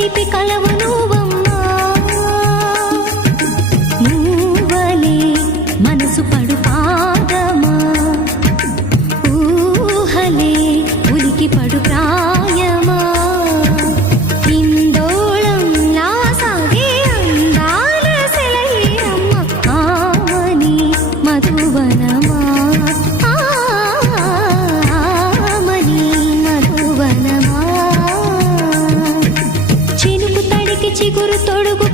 చిలిపి కలవు నువ్వమ్మా నువ్వలే మనసు పడు పాదమా ఊహలే ఉలికి పడు ప్రాయమా ఇందోళంలా సాగే అందాల సెలయేరమ్మ ఆమని మధువనమా ఆమని మధువనమా చినుకు తడికి చిగురు తొడుగు